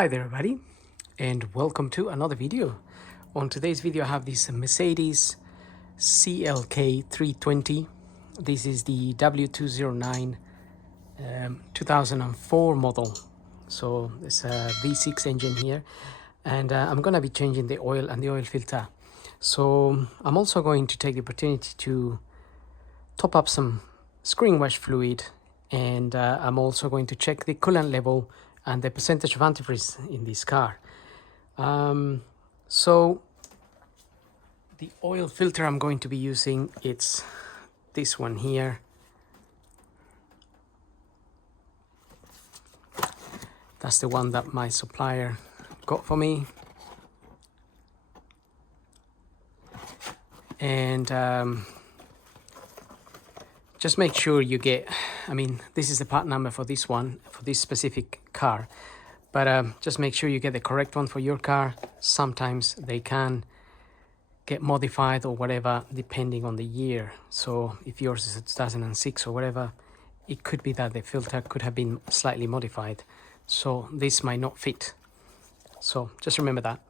Hi there everybody, and welcome to another video. On today's video I have this Mercedes CLK 320. This is the W209 2004 model. So it's a V6 engine here, and I'm going to be changing the oil and the oil filter. So I'm also going to take the opportunity to top up some screen wash fluid, and I'm also going to check the coolant level and the percentage of antifreeze in this car. So the oil filter I'm going to be using, it's this one here. That's the one that my supplier got for me. And just make sure you get, this is the part number for this one, for this specific car. But just make sure you get the correct one for your car. Sometimes they can get modified or whatever, depending on the year. So if yours is a 2006 or whatever, it could be that the filter could have been slightly modified. So this might not fit. So just remember that.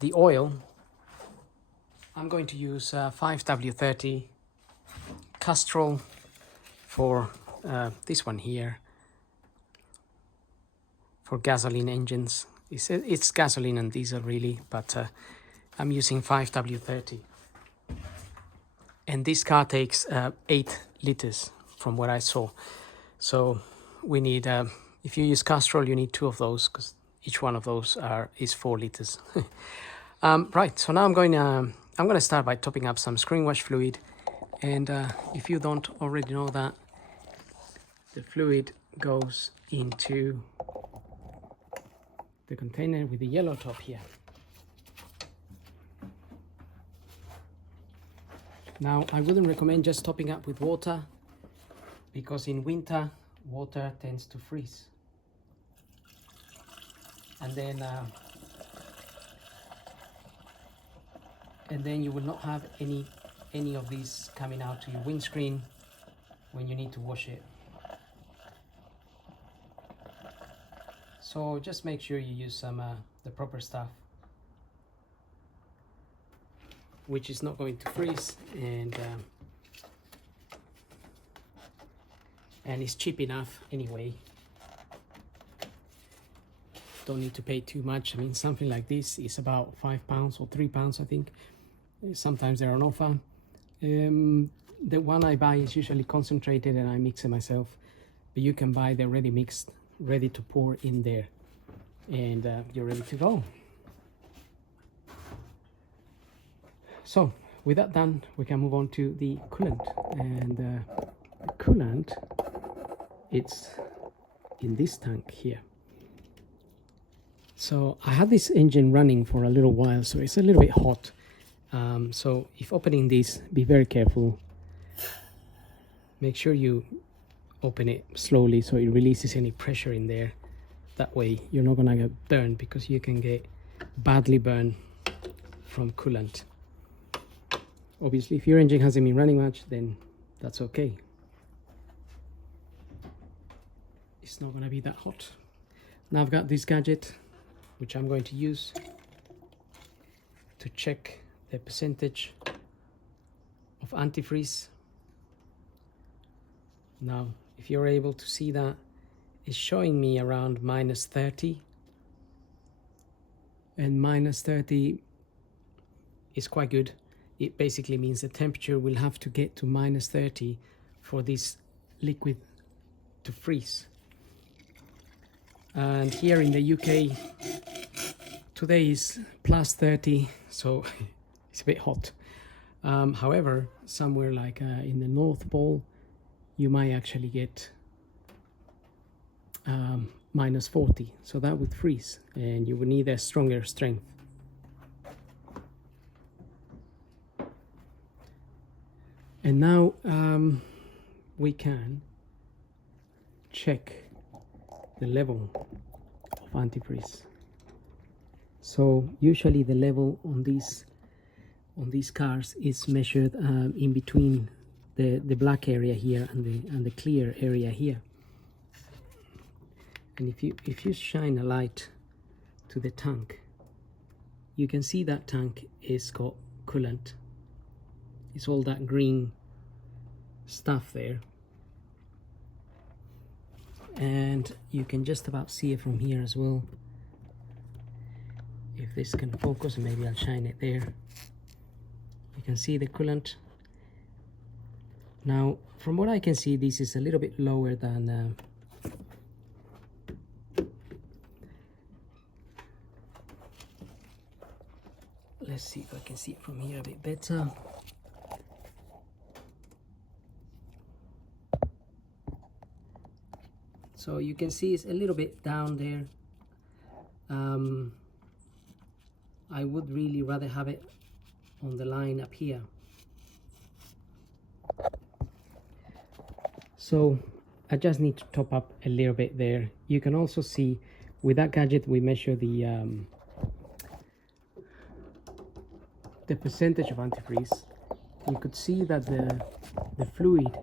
The oil, I'm going to use 5W30 Castrol for this one here, for gasoline engines. It's gasoline and diesel really, but I'm using 5W30. And this car takes 8 liters from what I saw. So we need, if you use Castrol, you need 2 of those, because each one of those is 4 liters. Right, so now I'm going to start by topping up some screen wash fluid. And if you don't already know that, the fluid goes into the container with the yellow top here. Now, I wouldn't recommend just topping up with water, because in winter, water tends to freeze. And then you will not have any of these coming out to your windscreen when you need to wash it. So just make sure you use some the proper stuff, which is not going to freeze, and it's cheap enough anyway. Don't need to pay too much. Something like this is about £5 or £3, I think. Sometimes they're on offer. The one I buy is usually concentrated and I mix it myself, but you can buy the ready mixed, ready to pour in there, and you're ready to go. So with that done, we can move on to the coolant. And the coolant, it's in this tank here. So I had this engine running for a little while, so it's a little bit hot. So if opening this, be very careful. Make sure you open it slowly so it releases any pressure in there. That way you're not gonna get burned, because you can get badly burned from coolant. Obviously, if your engine hasn't been running much, then that's okay. It's not gonna be that hot. Now I've got this gadget, which I'm going to use to check the percentage of antifreeze. Now, if you're able to see that, it's showing me around -30. And -30 is quite good. It basically means the temperature will have to get to -30 for this liquid to freeze. And here in the UK, today is +30, so it's a bit hot. However, somewhere like in the North Pole, you might actually get -40, so that would freeze, and you would need a stronger strength. And now we can check the level of antifreeze. So usually the level on these cars is measured in between the black area here and the clear area here. And if you shine a light to the tank, you can see that tank is got coolant. It's all that green stuff there, and you can just about see it from here as well. If this can focus, and maybe I'll shine it there, you can see the coolant. Now from what I can see, this is a little bit lower than let's see if I can see it from here a bit better. So you can see it's a little bit down there. I would really rather have it on the line up here. So I just need to top up a little bit there. You can also see with that gadget we measure the percentage of antifreeze. You could see that the fluid,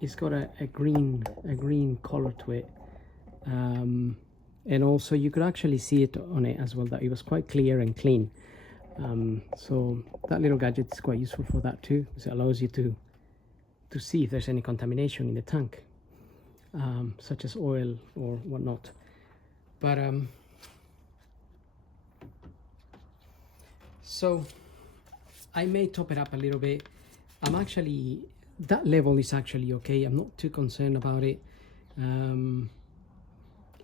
it's got a green color to it, and also you could actually see it on it as well, that it was quite clear and clean. So that little gadget is quite useful for that too, because it allows you to see if there's any contamination in the tank, such as oil or whatnot. But so I may top it up a little bit. That level is actually okay. I'm not too concerned about it.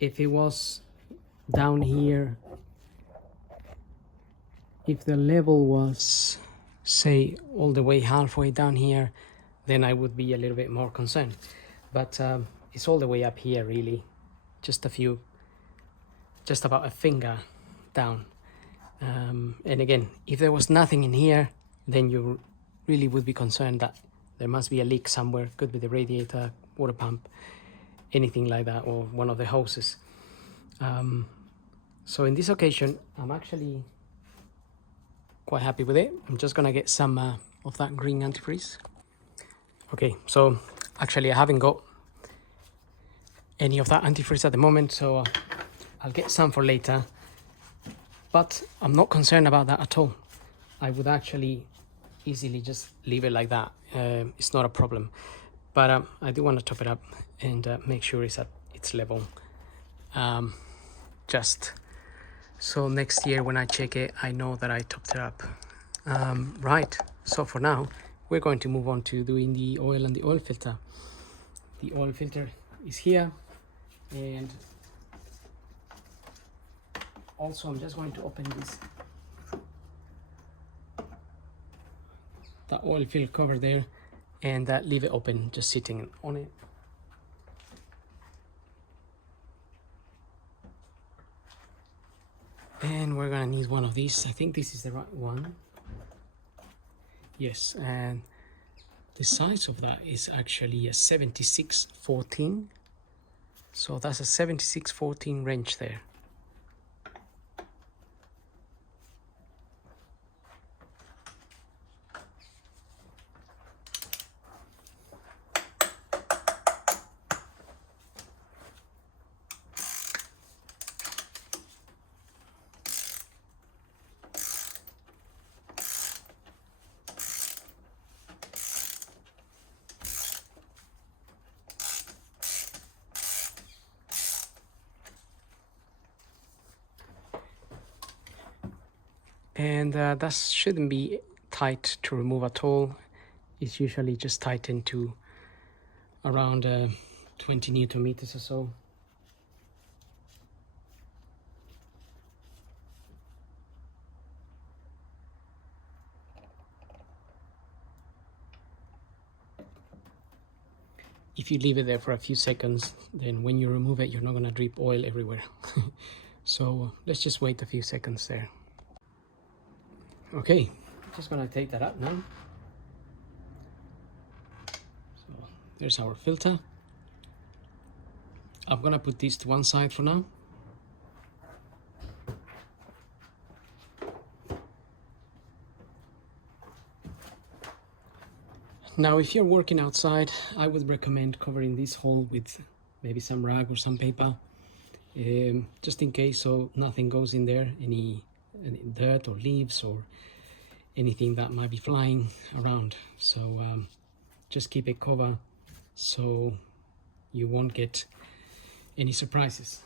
If it was down here, if the level was, say, all the way halfway down here, then I would be a little bit more concerned. But it's all the way up here, really, just about a finger down. And again, if there was nothing in here, then you really would be concerned that there must be a leak somewhere. Could be the radiator, water pump, anything like that, or one of the hoses. So in this occasion, I'm actually quite happy with it. I'm just gonna get some of that green antifreeze. Okay, so actually I haven't got any of that antifreeze at the moment, so I'll get some for later. But I'm not concerned about that at all. I would actually easily just leave it like that. It's not a problem. But I do want to top it up and make sure it's at its level. Just so next year when I check it, I know that I topped it up. Right, so for now, we're going to move on to doing the oil and the oil filter. The oil filter is here, and also I'm just going to open the oil fill cover there and leave it open, just sitting on it. And we're gonna need one of these. I think this is the right one. Yes, and the size of that is actually a 7614. So that's a 7614 wrench there. And that shouldn't be tight to remove at all. It's usually just tightened to around 20 Newton meters or so. If you leave it there for a few seconds, then when you remove it, you're not going to drip oil everywhere. So let's just wait a few seconds there. Okay, just gonna take that up now. So there's our filter. I'm gonna put this to one side for now. Now, if you're working outside, I would recommend covering this hole with maybe some rag or some paper, just in case, so nothing goes in there, any dirt or leaves or anything that might be flying around. So just keep it covered so you won't get any surprises.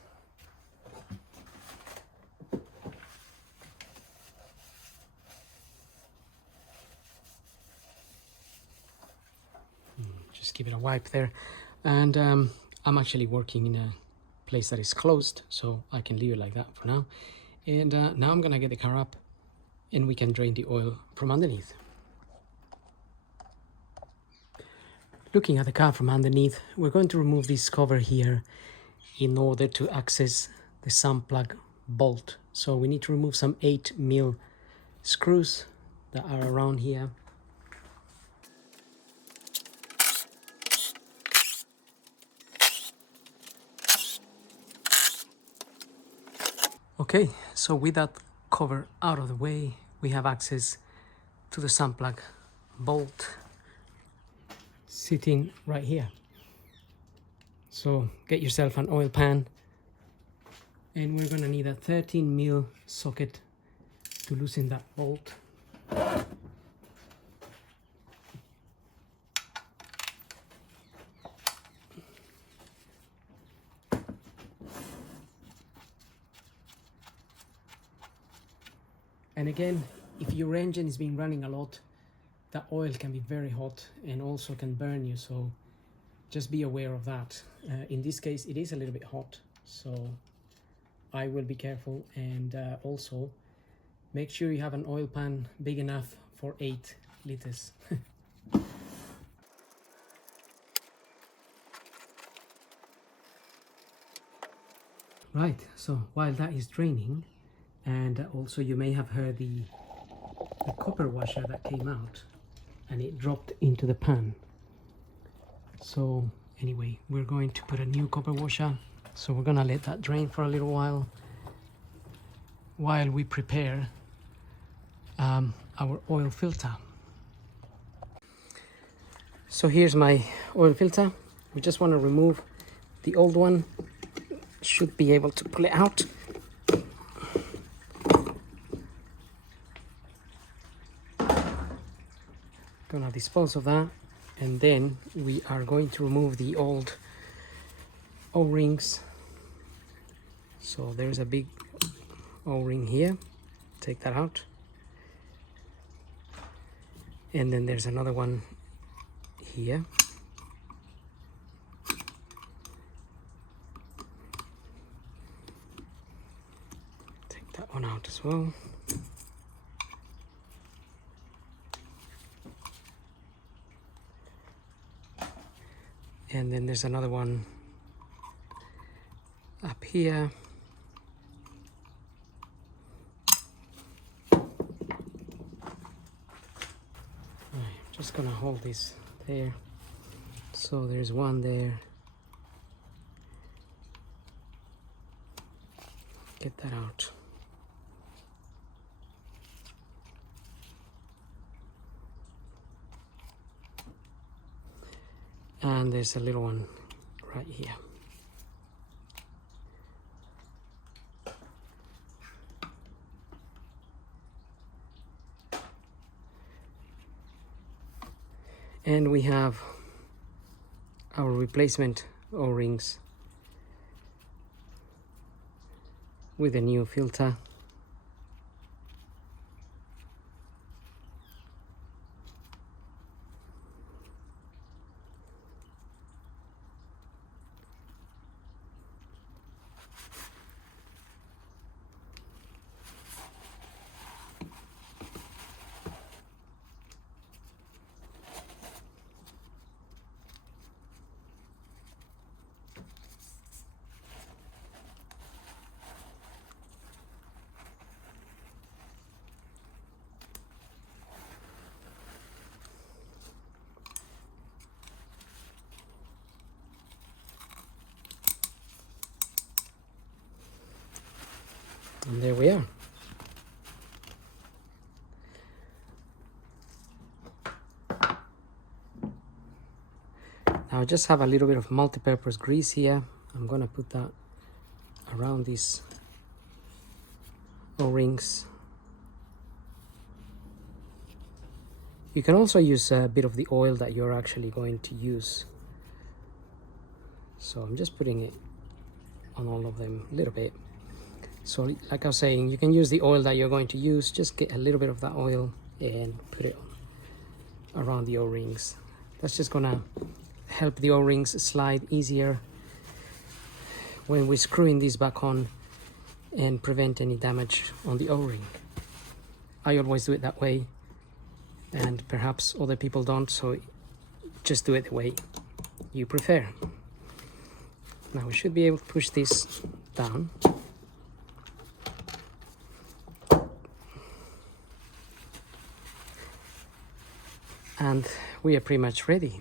Just give it a wipe there. And I'm actually working in a place that is closed, so I can leave it like that for now. And now I'm gonna get the car up and we can drain the oil from underneath. Looking at the car from underneath, we're going to remove this cover here in order to access the sump plug bolt. So we need to remove some 8mm screws that are around here. Okay, so with that cover out of the way, we have access to the sump plug bolt sitting right here. So get yourself an oil pan, and we're gonna need a 13mm socket to loosen that bolt. And again, if your engine is being running a lot, the oil can be very hot and also can burn you, so just be aware of that. In this case, it is a little bit hot, so I will be careful, and also make sure you have an oil pan big enough for 8 liters. Right, so while that is draining, and also you may have heard the copper washer that came out and it dropped into the pan. So anyway, we're going to put a new copper washer, so we're gonna let that drain for a little while we prepare our oil filter. So here's my oil filter. We just want to remove the old one. Should be able to pull it out. Gonna dispose of that, and then we are going to remove the old O-rings. So there's a big O-ring here, take that out, and then there's another one here. Take that one out as well. And then there's another one up here. Just gonna hold this there. So there's one there. Get that out. And there's a little one right here. And we have our replacement O-rings with a new filter. Now I just have a little bit of multi-purpose grease here. I'm gonna put that around these O-rings. You can also use a bit of the oil that you're actually going to use. So I'm just putting it on all of them a little bit. So like I was saying, you can use the oil that you're going to use. Just get a little bit of that oil and put it around the O-rings. That's just gonna help the O-rings slide easier when we're screwing these back on and prevent any damage on the O-ring. I always do it that way, and perhaps other people don't, so just do it the way you prefer. Now we should be able to push this down. And we are pretty much ready.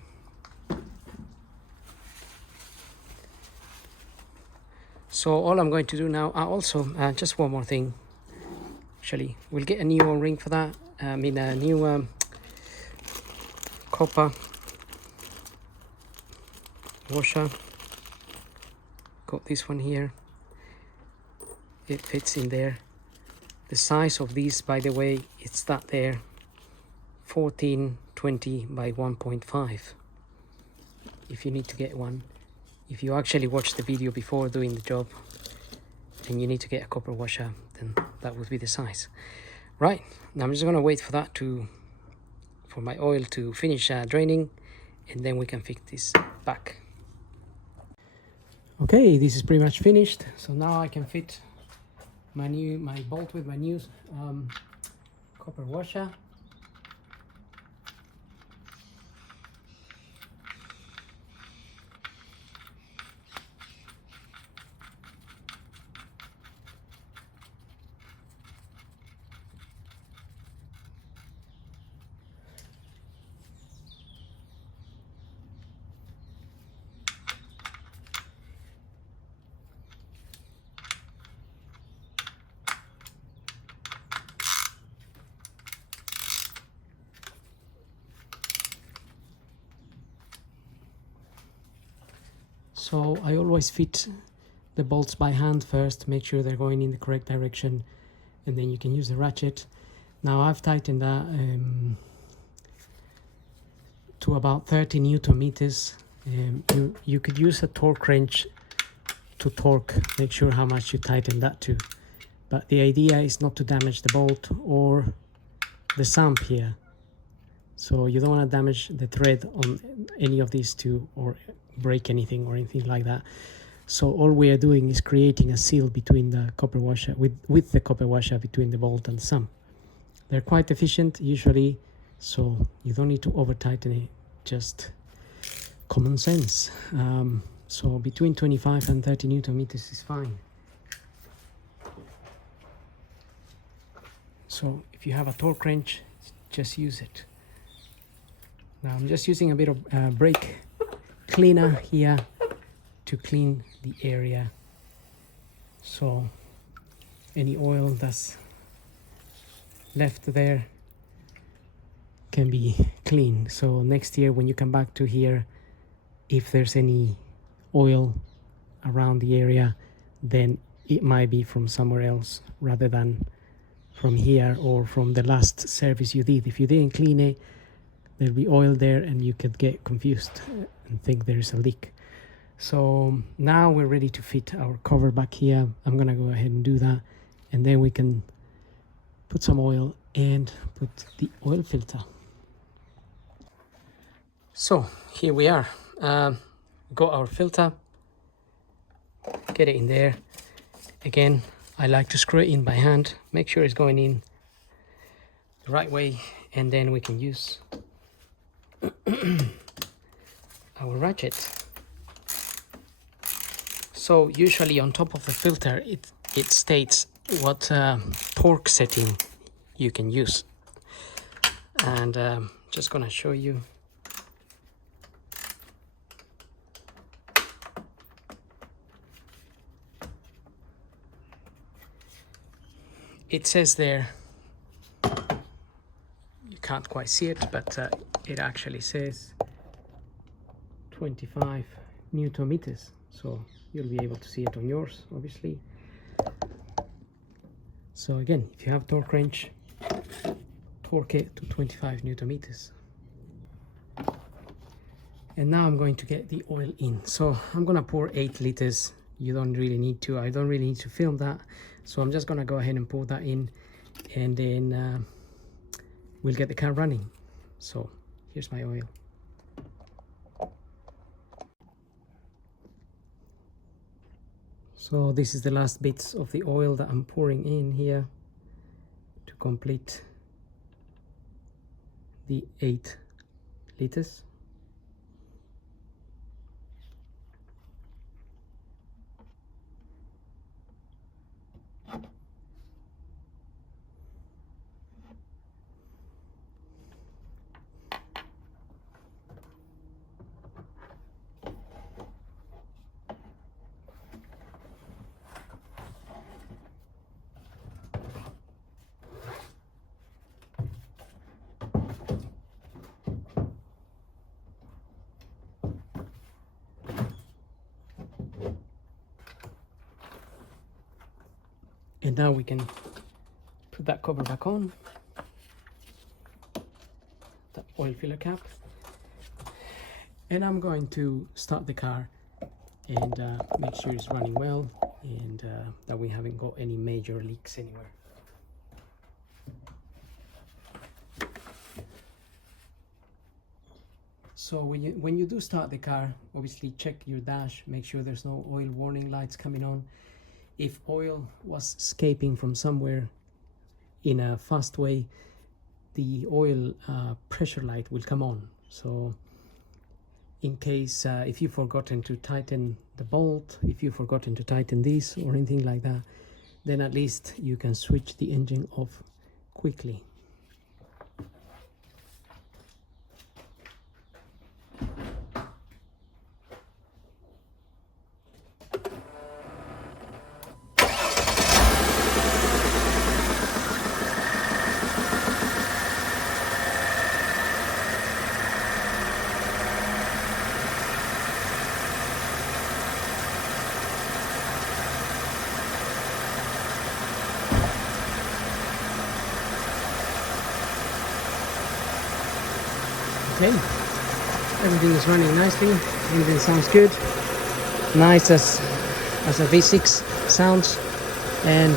So all I'm going to do now, also just one more thing. Actually, we'll get a new O-ring for that. I mean a new copper washer. Got this one here. It fits in there. The size of these, by the way, it's that there, 1420 by 1.5. If you need to get one, if you actually watch the video before doing the job and you need to get a copper washer, then that would be the size. Right, now I'm just gonna wait for that for my oil to finish draining, and then we can fix this back. Okay, this is pretty much finished. So now I can fit my bolt with my new copper washer. So I always fit the bolts by hand first, make sure they're going in the correct direction, and then you can use the ratchet. Now I've tightened that to about 30 Newton meters. You could use a torque wrench to torque, make sure how much you tighten that to. But the idea is not to damage the bolt or the sump here. So you don't want to damage the thread on any of these two or break anything or anything like that. So all we are doing is creating a seal between the copper washer, with the copper washer between the bolt and the sump. They're quite efficient usually, so you don't need to over tighten it, just common sense. So between 25 and 30 Newton meters is fine. So if you have a torque wrench, just use it. Now I'm just using a bit of brake cleaner here to clean the area, so any oil that's left there can be cleaned. So next year when you come back to here, if there's any oil around the area, then it might be from somewhere else rather than from here or from the last service you did. If you didn't clean it, there'll be oil there and you could get confused and think there is a leak. So now we're ready to fit our cover back here. I'm gonna go ahead and do that, and then we can put some oil and put the oil filter. So here we are. Got our filter, get it in there. Again, I like to screw it in by hand, make sure it's going in the right way, and then we can use our ratchet. So usually on top of the filter it states what torque setting you can use, and just gonna show you. It says there, you can't quite see it, but it actually says 25 Newton meters, so you'll be able to see it on yours, obviously. So again, if you have torque wrench, torque it to 25 Newton meters. And now I'm going to get the oil in. So I'm gonna pour 8 liters. You don't really need to, I don't really need to film that. So I'm just gonna go ahead and pour that in, and then we'll get the car running. So here's my oil. So this is the last bits of the oil that I'm pouring in here to complete the 8 liters. And now we can put that cover back on, that oil filler cap, and I'm going to start the car and make sure it's running well, and that we haven't got any major leaks anywhere. So when you do start the car, obviously check your dash, make sure there's no oil warning lights coming on. If oil was escaping from somewhere in a fast way, the oil pressure light will come on. So in case if you've forgotten to tighten the bolt, if you've forgotten to tighten this or anything like that, then at least you can switch the engine off quickly. Okay, everything is running nicely, everything sounds good, nice as a V6 sounds, and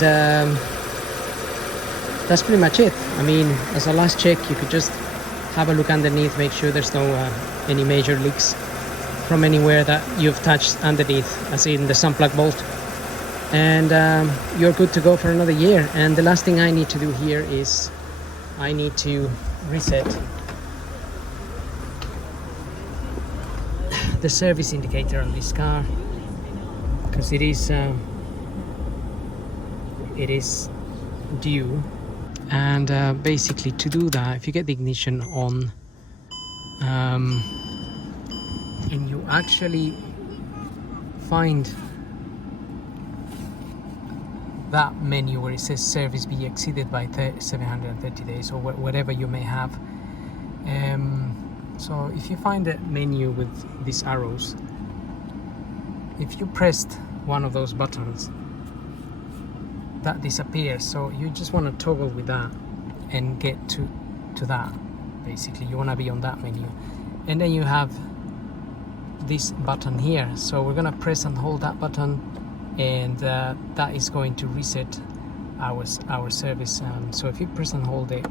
that's pretty much it. I mean, as a last check, you could just have a look underneath, make sure there's no any major leaks from anywhere that you've touched underneath, as in the sun plug bolt, and you're good to go for another year. And the last thing I need to do here is I need to reset the service indicator on this car, because it is due. And basically, to do that, if you get the ignition on and you actually find that menu where it says service be exceeded by 730 days, or whatever you may have, so if you find a menu with these arrows, if you pressed one of those buttons, that disappears. So you just want to toggle with that and get to that. Basically, you want to be on that menu, and then you have this button here. So we're gonna press and hold that button, and that is going to reset our service. So if you press and hold it,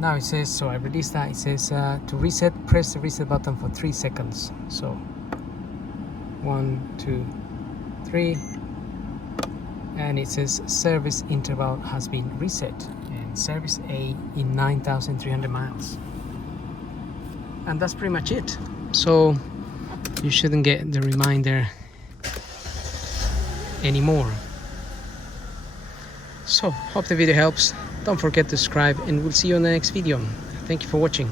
now it says, so I released that, it says to reset, press the reset button for 3 seconds. So 1, 2, 3, and it says service interval has been reset, and service A in 9,300 miles. And that's pretty much it. So you shouldn't get the reminder anymore. So hope the video helps. Don't forget to subscribe, and we'll see you on the next video. Thank you for watching.